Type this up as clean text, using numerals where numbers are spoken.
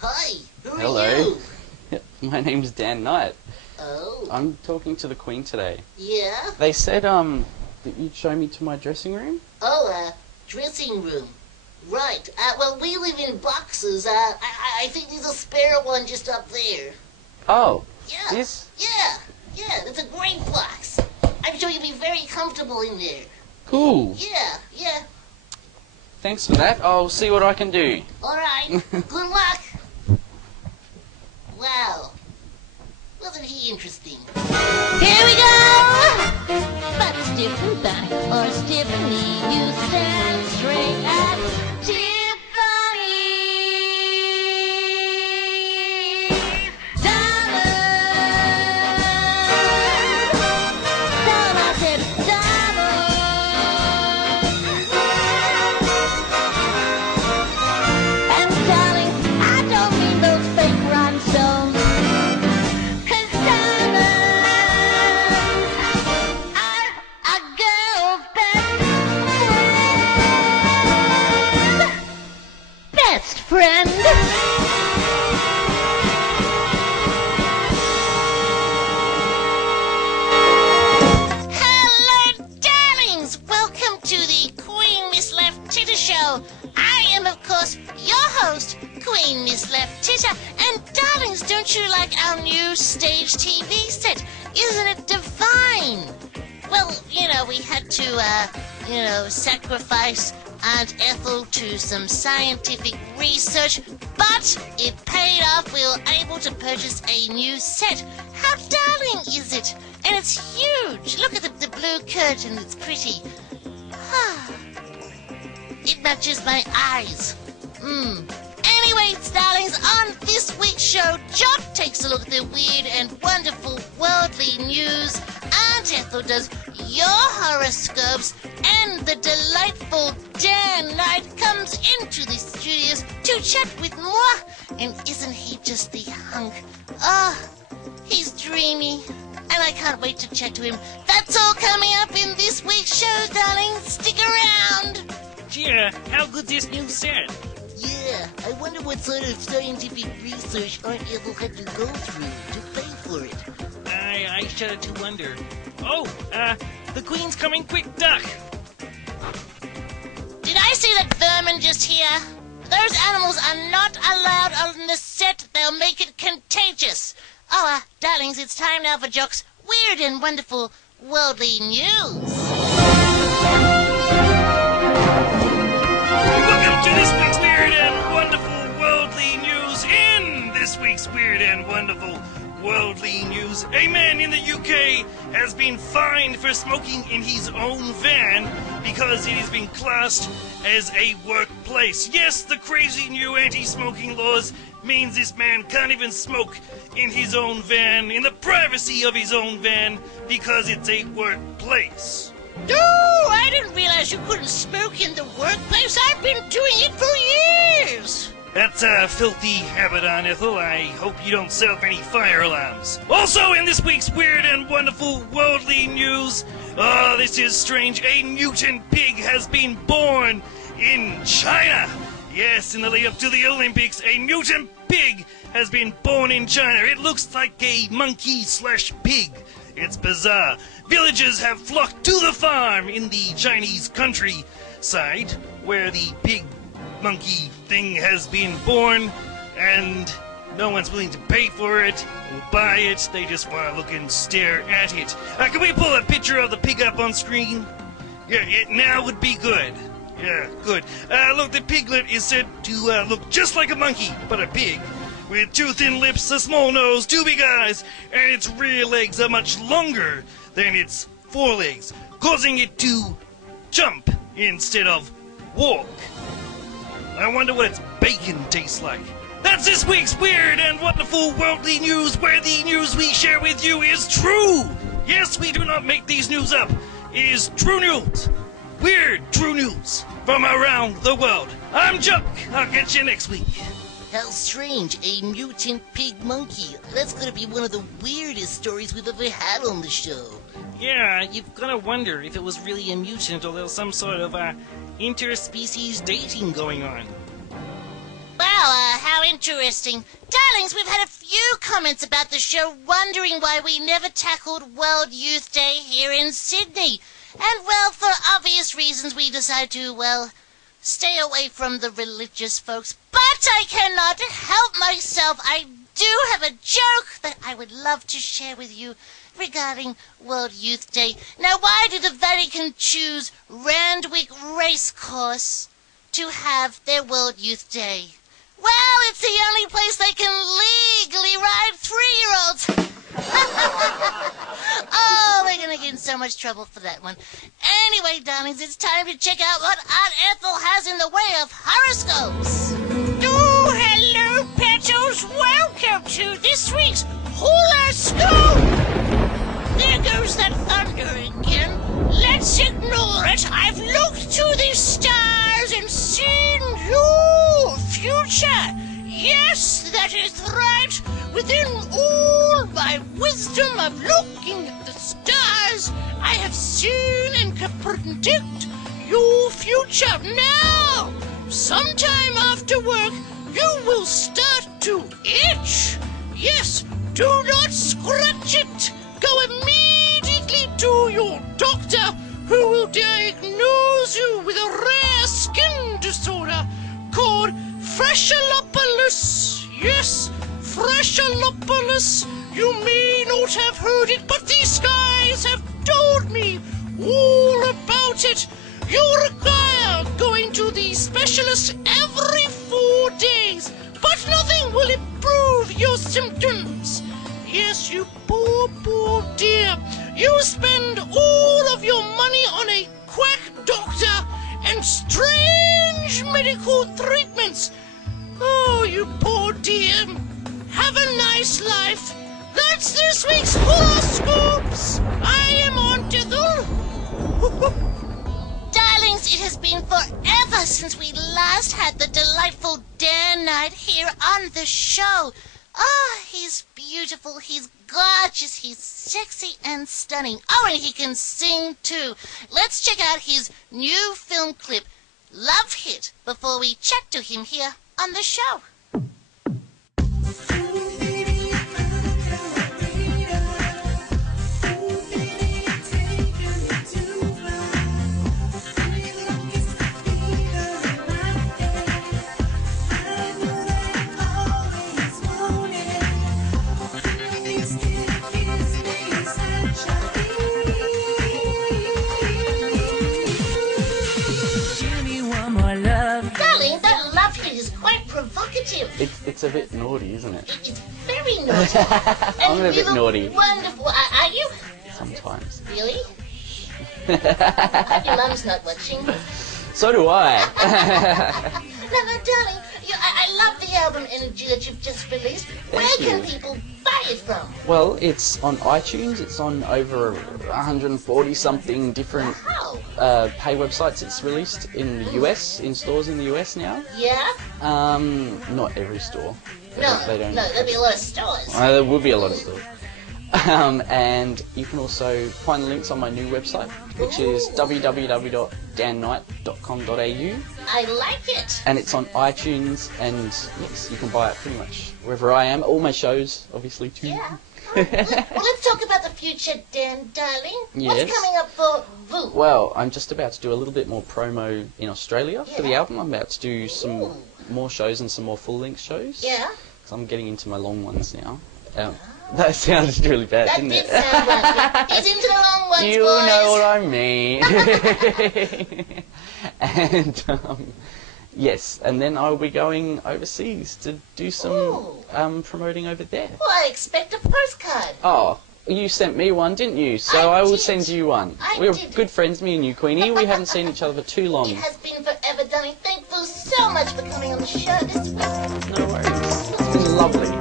Hi, who are Hello. you? My name's Dan Knight. Oh, I'm talking to the Queen today. yeah? They said, that you'd show me to my dressing room? Oh, dressing room. Right, well, we live in boxes. I think there's a spare one just up there. Oh, Yeah. this? Yeah, it's a great box. I'm sure you'll be very comfortable in there. Cool. Yeah. Thanks for that. I'll see what I can do. Alright, good luck. Wow. Wasn't he interesting? Here we go! But stiffen back or stiffen knee, you stand straight at Tiffany. Diamond! Tell 'em I said diamond! And darling, I don't mean those fake rhinestones. Best friend. Hello, darlings! Welcome to the Queen Miss Left Titter Show. I am, of course, your host, Queen Miss Left Titter. And darlings, don't you like our new stage TV set? Isn't it divine? Well, we had to, sacrifice Aunt Ethel to some scientific research, but it paid off. We were able to purchase a new set. How darling is it? And it's huge. Look at the blue curtain. It's pretty. It matches my eyes. Anyways, darlings, on this week's show, Jock takes a look at the weird and wonderful worldly news. Aunt Ethel does your horoscopes, and the delightful Dan Knight comes into the studios to chat with moi. And isn't he just the hunk? He's dreamy, and I can't wait to chat to him. That's all coming up in this week's show, darling. Stick around. Gee, how good's this new set? Yeah, I wonder what sort of scientific research Aunt Ethel had to go through to pay for it. I shudder to wonder. Oh, the Queen's coming quick, duck! Did I see that vermin just here? Those animals are not allowed on the set. They'll make it contagious. Oh, darlings, it's time now for Jock's weird and wonderful worldly news. Welcome to this week's weird and wonderful worldly news. In this week's weird and wonderful worldly news, a man in the UK has been fined for smoking in his own van because it has been classed as a workplace. Yes, the crazy new anti-smoking laws means this man can't even smoke in his own van, in the privacy of his own van, because it's a workplace. Oh, I didn't realize you couldn't smoke in the workplace. I've been doing it for years. That's a filthy habit, Aunt Ethel. I hope you don't set off any fire alarms. Also, in this week's weird and wonderful worldly news, this is strange. A mutant pig has been born in China. Yes, in the lead up to the Olympics, a mutant pig has been born in China. It looks like a monkey/pig. It's bizarre. Villagers have flocked to the farm in the Chinese countryside where the pig monkey thing has been born, and no one's willing to pay for it or buy it. They just want to look and stare at it. Can we pull a picture of the pig up on screen? Yeah, it now would be good. Yeah, good. Look, the piglet is said to look just like a monkey, but a pig, with two thin lips, a small nose, two big eyes, and its rear legs are much longer than its forelegs, causing it to jump instead of walk. I wonder what its bacon tastes like. That's this week's weird and wonderful worldly news, where the news we share with you is true. Yes, we do not make these news up. It is true news. Weird true news from around the world. I'm Chuck. I'll catch you next week. How strange, a mutant pig monkey. That's gonna be one of the weirdest stories we've ever had on the show. Yeah, you've gotta wonder if it was really a mutant or there was some sort of interspecies dating going on. Well, how interesting. Darlings, we've had a few comments about the show wondering why we never tackled World Youth Day here in Sydney. And, well, for obvious reasons, we decided to, well, stay away from the religious folks. But I cannot help myself. I do have a joke that I would love to share with you regarding World Youth Day. Now, why did the Vatican choose Randwick Racecourse to have their World Youth Day? Well, it's the only place they can legally ride 3-year-olds. Oh, we're going to get in so much trouble for that one. Anyway, darlings, it's time to check out what Aunt Ethel has in the way of horoscopes. Oh, hello, petals. Welcome to this week's horoscope. There goes that thunder again. Let's ignore it. I've looked to the stars and seen your future. Yes, that is right. Within all my wisdom of looking at the stars, I have seen and can predict your future. Now, sometime after work, you will start to itch. Yes, do not scratch it. Go immediately to your doctor, who will diagnose you with a rare skin disorder called Freshalopolis. Yes, Freshalopolis. You may not have heard it, but these guys have told me all about it. You require going to the specialist every 4 days, but nothing will improve your symptoms. Yes, you poor dear. You spend all of your money on a quack doctor and strange medical treatments. Oh, you poor dear. Have a nice life. That's this week's horoscopes. I am Aunt Ethel. Darlings, it has been forever since we last had the delightful Dan Knight here on the show. Oh, he's beautiful, he's gorgeous, he's sexy and stunning. Oh, and he can sing too. Let's check out his new film clip, Love Hit, before we chat to him here on the show. It's a bit naughty, isn't it? It's very naughty. I'm a bit naughty. Wonderful. Are you? Sometimes. Really? I hope your mum's not watching. So do I. No, darling, I love the album Energy that you've just released. Where can people buy it from? Well, it's on iTunes. It's on over 140-something different pay websites. It's released in the US, in stores in the US now. Yeah? Not every store. They don't. No, there'll be a lot of stores. There will be a lot of stores. And you can also find the links on my new website, which is www.danknight.com.au. I like it. And it's on iTunes, and yes, you can buy it pretty much wherever I am. All my shows, obviously, too. Yeah. Well, let's talk about the future, Dan, darling. Yes. What's coming up for Voo? Well, I'm just about to do a little bit more promo in Australia for the album. I'm about to do some more shows and some more full-length shows. Yeah. Because I'm getting into my long ones now. That sounded really bad, didn't it? That did sound like it. He's into the long ones, you boys. know what I mean. And, yes, and then I'll be going overseas to do some promoting over there. Well, I expect a postcard. Oh, you sent me one, didn't you? So I will send you one. We're good friends, me and you, Queenie. We haven't seen each other for too long. It has been forever, darling. Thank you so much for coming on the show this week. No worries. It's been lovely.